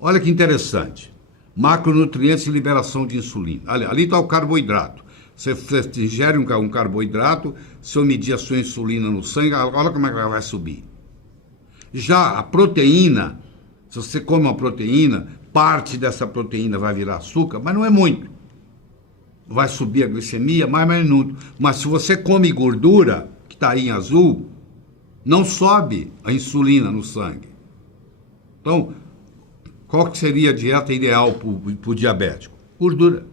Olha que interessante. Macronutrientes e liberação de insulina. Ali está o carboidrato. Você ingere um carboidrato, se eu medir a sua insulina no sangue, olha como é que ela vai subir. Já a proteína, se você come uma proteína, parte dessa proteína vai virar açúcar, mas não é muito. Vai subir a glicemia, mais muito. Mas se você come gordura, que está aí em azul, não sobe a insulina no sangue. Então, qual que seria a dieta ideal para o diabético? Gordura.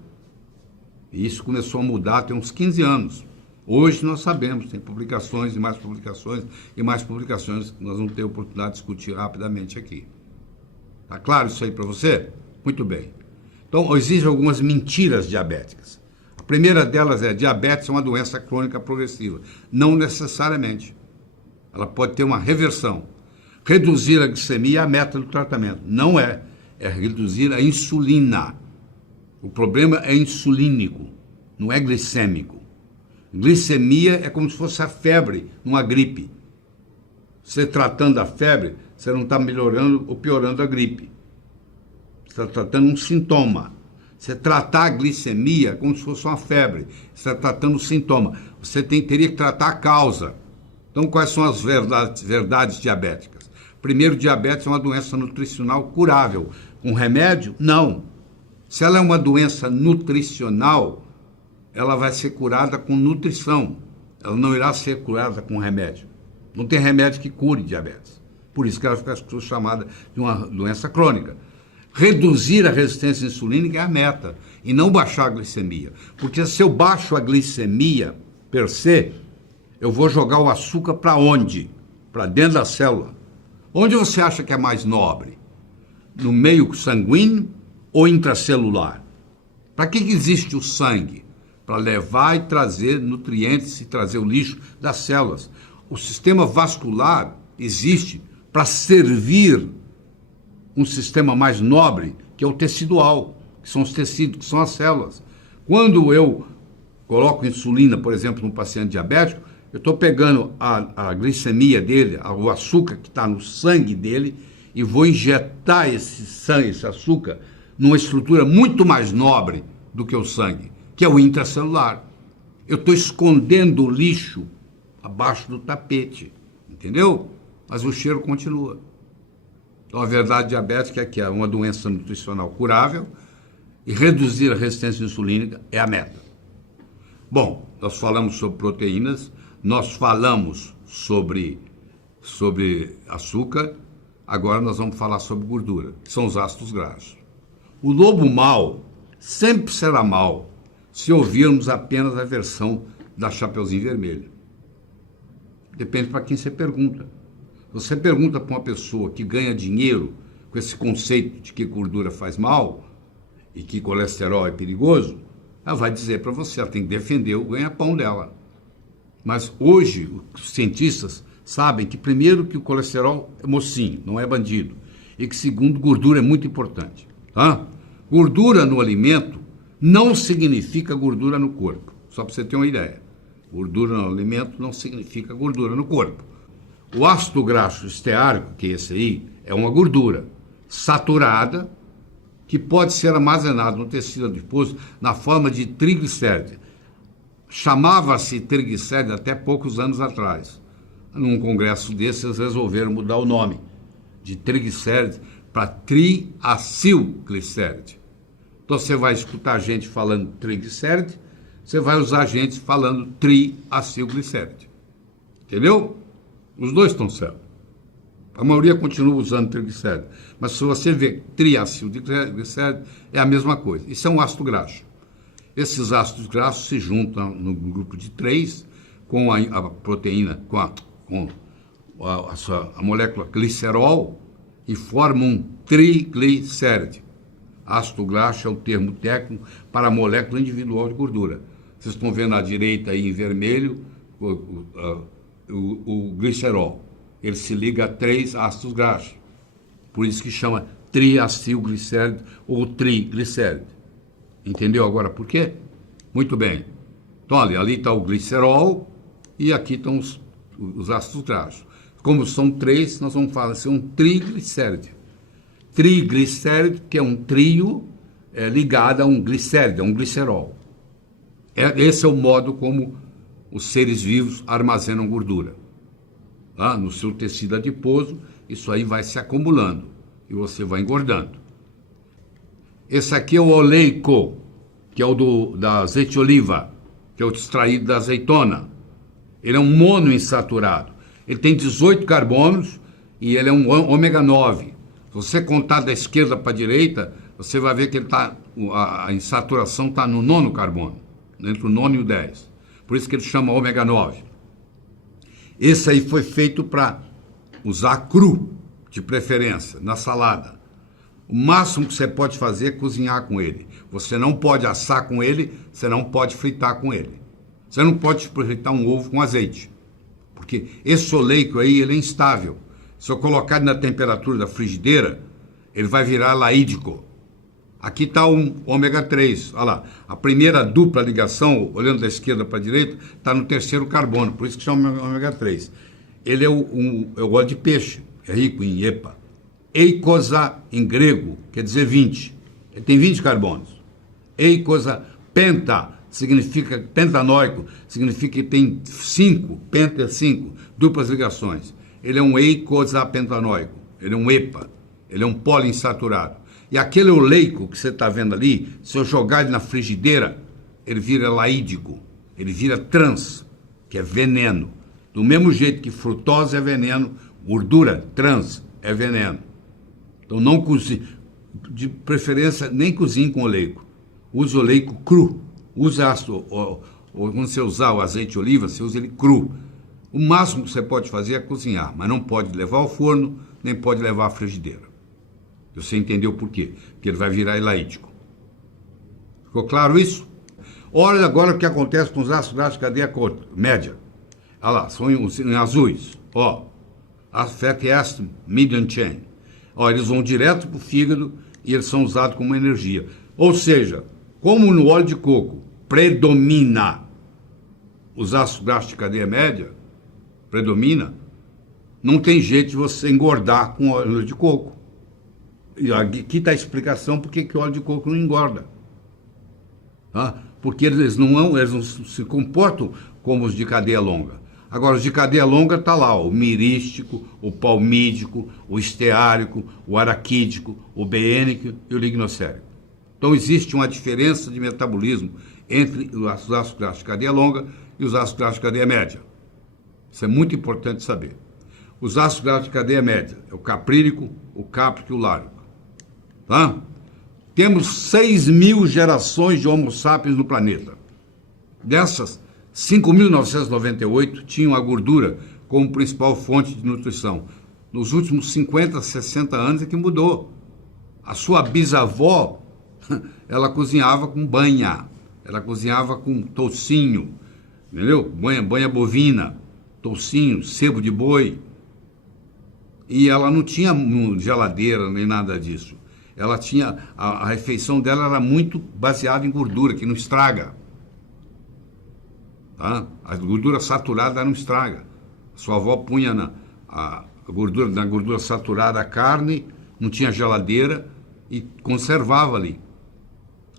E isso começou a mudar tem uns 15 anos. Hoje nós sabemos, tem publicações e mais publicações e mais publicações que nós vamos ter a oportunidade de discutir rapidamente aqui. Tá claro isso aí para você? Muito bem. Então, existem algumas mentiras diabéticas. A primeira delas é: diabetes é uma doença crônica progressiva. Não necessariamente. Ela pode ter uma reversão. Reduzir a glicemia é a meta do tratamento. Não é. É reduzir a insulina. O problema é insulínico, não é glicêmico. Glicemia é como se fosse a febre numa gripe. Você tratando a febre, você não está melhorando ou piorando a gripe. Você está tratando um sintoma. Você tratar a glicemia é como se fosse uma febre. Você está tratando o sintoma. Você teria que tratar a causa. Então, quais são as verdades diabéticas? Primeiro, diabetes é uma doença nutricional curável. Com remédio? Não. Se ela é uma doença nutricional, ela vai ser curada com nutrição. Ela não irá ser curada com remédio. Não tem remédio que cure diabetes. Por isso que ela fica chamada de uma doença crônica. Reduzir a resistência insulínica é a meta, e não baixar a glicemia. Porque se eu baixo a glicemia, per se, eu vou jogar o açúcar para onde? Para dentro da célula. Onde você acha que é mais nobre? No meio sanguíneo ou intracelular? Para que existe o sangue? Para levar e trazer nutrientes e trazer o lixo das células. O sistema vascular existe para servir um sistema mais nobre, que é o tecidual, que são os tecidos, que são as células. Quando eu coloco insulina, por exemplo, num paciente diabético, eu estou pegando a glicemia dele, o açúcar que está no sangue dele, e vou injetar esse açúcar numa estrutura muito mais nobre do que o sangue, que é o intracelular. Eu estou escondendo o lixo abaixo do tapete, entendeu? Mas o cheiro continua. Então, a verdade diabética é que é uma doença nutricional curável e reduzir a resistência insulínica é a meta. Bom, nós falamos sobre proteínas, nós falamos sobre açúcar, agora nós vamos falar sobre gordura, que são os ácidos graxos. O lobo mau sempre será mau se ouvirmos apenas a versão da Chapeuzinho Vermelho. Depende para quem você pergunta. Você pergunta para uma pessoa que ganha dinheiro com esse conceito de que gordura faz mal e que colesterol é perigoso, ela vai dizer para você, ela tem que defender o ganha-pão dela. Mas hoje os cientistas sabem que, primeiro, que o colesterol é mocinho, não é bandido, e que, segundo, gordura é muito importante. Tá? Gordura no alimento não significa gordura no corpo, só para você ter uma ideia. Gordura no alimento não significa gordura no corpo. O ácido graxo esteárico, que é esse aí, é uma gordura saturada que pode ser armazenada no tecido adiposo na forma de triglicérides. Chamava-se triglicérides até poucos anos atrás. Num congresso desses, resolveram mudar o nome de triglicérides para triacilglicéride. Então, você vai escutar gente falando triglicéride, você vai usar gente falando triacilglicéride. Entendeu? Os dois estão certos. A maioria continua usando triglicéride. Mas se você vê triacilglicéride, é a mesma coisa. Isso é um ácido graxo. Esses ácidos graxos se juntam no grupo de 3 com a proteína, com a molécula glicerol e formam um triglicéride. Ácido graxo é o termo técnico para a molécula individual de gordura. Vocês estão vendo à direita aí em vermelho o glicerol. Ele se liga a 3 ácidos graxos. Por isso que chama triacilglicéride ou triglicéride. Entendeu agora por quê? Muito bem. Então, ali está o glicerol e aqui estão os ácidos graxos. Como são 3, nós vamos falar assim, um triglicéride. triglicérido, que é um trio ligado a um glicérido, a um glicerol. Esse é o modo como os seres vivos armazenam gordura. Tá? No seu tecido adiposo, isso aí vai se acumulando e você vai engordando. Esse aqui é o oleico, que é o da azeite de oliva, que é o extraído da azeitona. Ele é um monoinsaturado. Ele tem 18 carbonos e ele é um ômega 9. Se você contar da esquerda para a direita, você vai ver que a insaturação está no 9º carbono, entre o 9 e o 10. Por isso que ele chama ômega 9. Esse aí foi feito para usar cru, de preferência, na salada. O máximo que você pode fazer é cozinhar com ele. Você não pode assar com ele, você não pode fritar com ele. Você não pode fritar um ovo com azeite, porque esse oleico aí, ele é instável. Se eu colocar ele na temperatura da frigideira, ele vai virar laídico. Aqui está um ômega 3, olha lá. A primeira dupla ligação, olhando da esquerda para a direita, está no 3º carbono, por isso que chama ômega 3. Ele é o óleo de peixe, é rico em EPA. Eicosa, em grego, quer dizer 20. Ele tem 20 carbonos. Eicosa penta, significa pentanóico, significa que tem 5, penta é 5, duplas ligações. Ele é um eicosapentanoico, ele é um EPA, ele é um poliinsaturado. E aquele oleico que você está vendo ali, se eu jogar ele na frigideira, ele vira laídico, ele vira trans, que é veneno. Do mesmo jeito que frutose é veneno, gordura trans é veneno. Então não cozinhe, de preferência nem cozinhe com oleico. Use oleico cru. Quando você usar o azeite de oliva, você usa ele cru. O máximo que você pode fazer é cozinhar, mas não pode levar ao forno, nem pode levar à frigideira. Você entendeu por quê? Porque ele vai virar elaítico. Ficou claro isso? Olha agora o que acontece com os ácidos graxos de cadeia média. Olha lá, são em azuis. Ó, fatty acid medium chain. Ó, eles vão direto para o fígado e eles são usados como energia. Ou seja, como no óleo de coco predomina os ácidos graxos de cadeia média, não tem jeito de você engordar com óleo de coco. E aqui está a explicação por que o óleo de coco não engorda. Tá? Porque eles não se comportam como os de cadeia longa. Agora, os de cadeia longa está lá, o mirístico, o palmídico, o esteárico, o araquídico, o beênico e o lignocérico. Então, existe uma diferença de metabolismo entre os ácidos graxos de cadeia longa e os ácidos graxos de cadeia média. Isso é muito importante saber. Os ácidos graxos de cadeia média é o caprílico, o cáprico e o láurico. Tá? Temos 6.000 gerações de Homo sapiens no planeta. Dessas, 5.998 tinham a gordura como principal fonte de nutrição. Nos últimos 50, 60 anos é que mudou. A sua bisavó, ela cozinhava com banha, ela cozinhava com toucinho, entendeu? Banha bovina, toucinho, sebo de boi. E ela não tinha geladeira nem nada disso. Ela tinha, a refeição dela era muito baseada em gordura, que não estraga. Tá? A gordura saturada não estraga. Sua avó punha na gordura saturada a carne, não tinha geladeira e conservava ali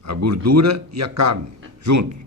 a gordura e a carne juntos.